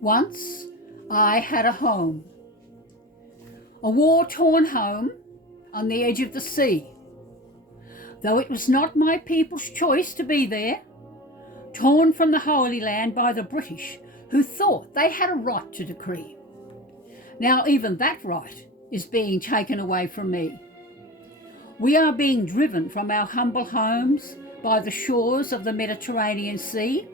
Once I had a home, a war-torn home on the edge of the sea. Though it was not my people's choice to be there, torn from the Holy Land by the British, who thought they had a right to decree. Now even that right is being taken away from me. We are being driven from our humble homes by the shores of the Mediterranean Sea.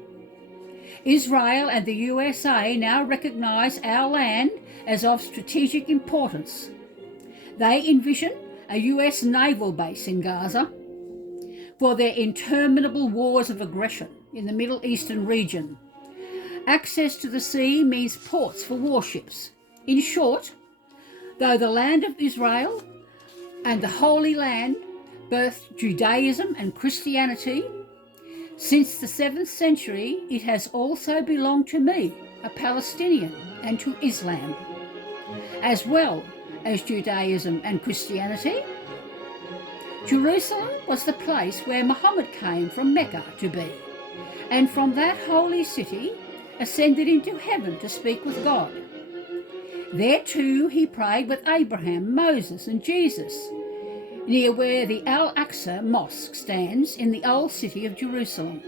Israel and the USA now recognise our land as of strategic importance. They envision a US naval base in Gaza for their interminable wars of aggression in the Middle Eastern region. Access to the sea means ports for warships. In short, though the land of Israel and the Holy Land birthed Judaism and Christianity, since the 7th century it has also belonged to me, a Palestinian, and to Islam, as well as Judaism and Christianity. Jerusalem was the place where Muhammad came from Mecca to be, and from that holy city ascended into heaven to speak with God. There too he prayed with Abraham, Moses and Jesus, near where the Al-Aqsa Mosque stands in the old city of Jerusalem.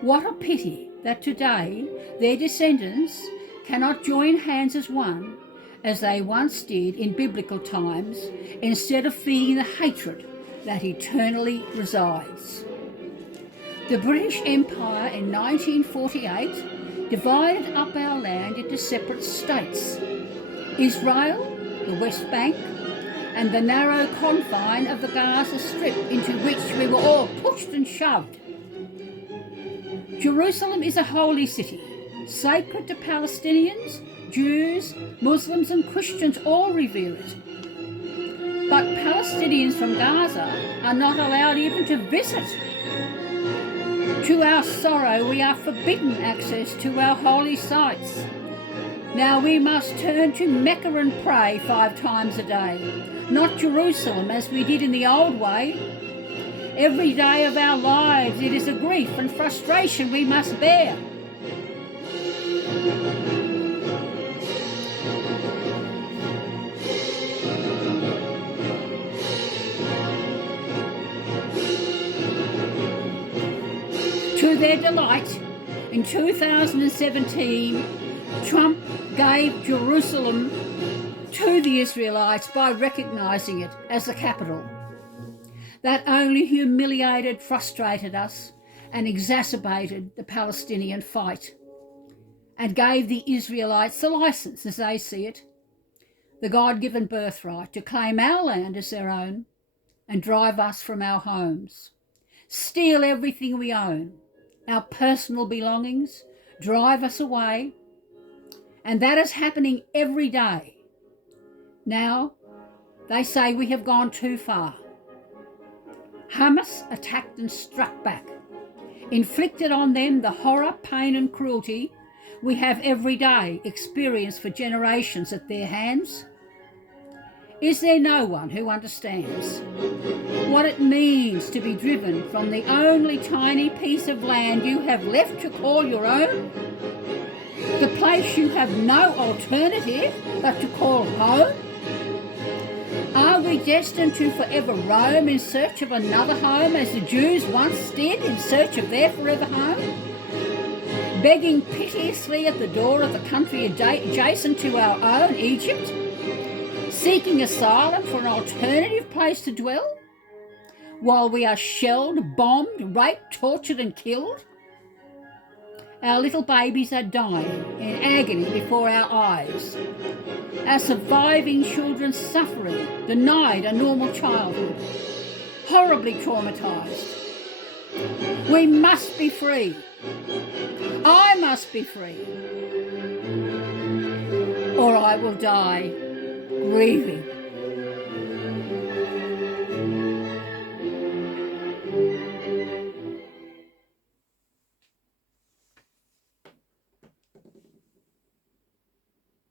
What a pity that today their descendants cannot join hands as one, as they once did in biblical times, instead of feeding the hatred that eternally resides. The British Empire in 1948 divided up our land into separate states: Israel, the West Bank, and the narrow confine of the Gaza Strip, into which we were all pushed and shoved. Jerusalem is a holy city, sacred to Palestinians, Jews, Muslims and Christians all revere it. But Palestinians from Gaza are not allowed even to visit. To our sorrow, we are forbidden access to our holy sites. Now we must turn to Mecca and pray 5 times a day, not Jerusalem as we did in the old way. Every day of our lives it is a grief and frustration we must bear. To their delight, in 2017, Trump gave Jerusalem to the Israelites by recognising it as the capital. That only humiliated, frustrated us and exacerbated the Palestinian fight, and gave the Israelites the licence, as they see it, the God-given birthright to claim our land as their own and drive us from our homes, steal everything we own, our personal belongings, drive us away. And that is happening every day. Now, they say we have gone too far. Hamas attacked and struck back, inflicted on them the horror, pain and cruelty we have every day experienced for generations at their hands. Is there no one who understands what it means to be driven from the only tiny piece of land you have left to call your own? The place you have no alternative but to call home? Are we destined to forever roam in search of another home, as the Jews once did in search of their forever home? Begging piteously at the door of the country adjacent to our own, Egypt? Seeking asylum for an alternative place to dwell? While we are shelled, bombed, raped, tortured and killed? Our little babies are dying in agony before our eyes. Our surviving children suffering, denied a normal childhood, horribly traumatised. We must be free. I must be free. Or I will die grieving.